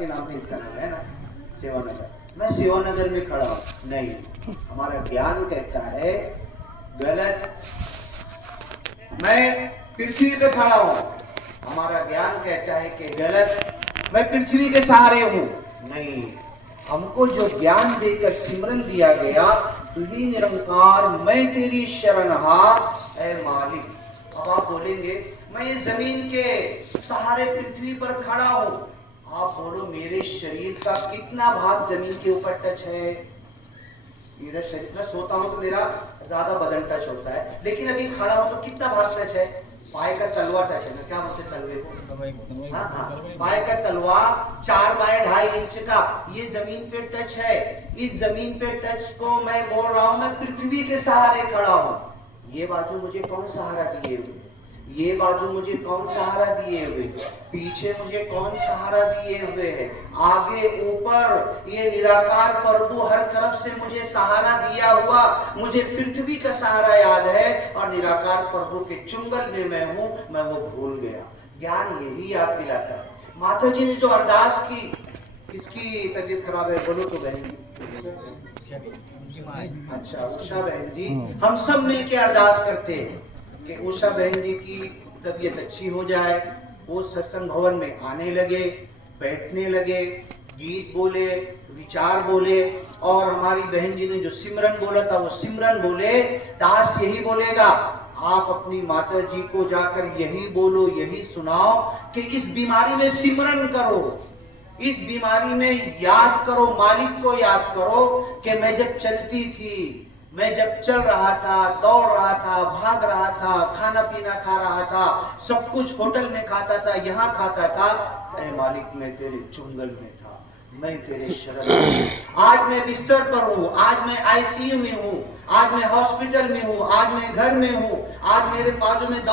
के नाम पे इसका नाम है ना, सेवानगर। मैं सेवानगर में खड़ा हूं, नहीं, हमारा ज्ञान कहता है गलत। मैं पृथ्वी पे खड़ा हूं, हमारा ज्ञान कहता है कि गलत। मैं पृथ्वी के सहारे हूं, नहीं, हमको जो ज्ञान देकर सिमरन दिया गया, तू ही निरंकार, मैं तेरी शरणहार ऐ मालिक। अब आप बोलेंगे मैं इस जमीन के सहारे पृथ्वी पर खड़ा हूं, आप बोलो मेरे शरीर का कितना भाग जमीन के ऊपर टच है? मेरा शरीर, मैं सोता हूं तो मेरा ज्यादा बदन टच होता है, लेकिन अभी खड़ा हूं तो कितना भाग टच है? पाए का तलवा टच है ना, क्या बोलते तलवे को? हाँ हाँ, पाए का तलवा 4 बाय 2.5 इंच का, ये जमीन पे टच है। इस जमीन पे टच को मैं बोल रहा हूं मैं पृथ्वी के सहारे खड़ा हूं। ये बाजू मुझे कौन सहारा दिए हुए? ये बाजू मुझे कौन सहारा दिए हुए? पीछे मुझे कौन सहारा दिए हुए है? आगे ऊपर ये निराकार प्रभु हर तरफ से मुझे सहारा दिया हुआ। मुझे पृथ्वी का सहारा याद है और निराकार प्रभु के चुंगल में मैं हूं, मैं वो भूल गया। ज्ञान यही याद दिलाता है। माता जी ने जो अरदास की, किसकी तबीयत खराब है बोलो तो बहन जी? अच्छा, उषा बहन जी। हम सब मिलके अरदास करते हैं कि उषा बहन जी की तबीयत अच्छी हो जाए, वो सत्संग भवन में आने लगे, बैठने लगे, गीत बोले, विचार बोले, और हमारी बहन जी ने जो सिमरन बोला था वो सिमरन बोले। दास यही बोलेगा, आप अपनी माता जी को जाकर यही बोलो, यही सुनाओ कि इस बीमारी में सिमरन करो, इस बीमारी में याद करो, मालिक को याद करो कि मैं जब चलती थी, मैं जब चल रहा था, दौड़ रहा था, भाग रहा था, खाना पीना खा रहा था, सब कुछ होटल में खाता था, यहाँ खाता था, ऐ मालिक मैं तेरे चुंगल में था, मैं तेरे शरण में हूं। आज मैं बिस्तर पर हूँ, आज मैं आईसीयू में हूँ, आज मैं हॉस्पिटल में हूँ, आज मैं घर में हूँ, आज मेरे बाजू में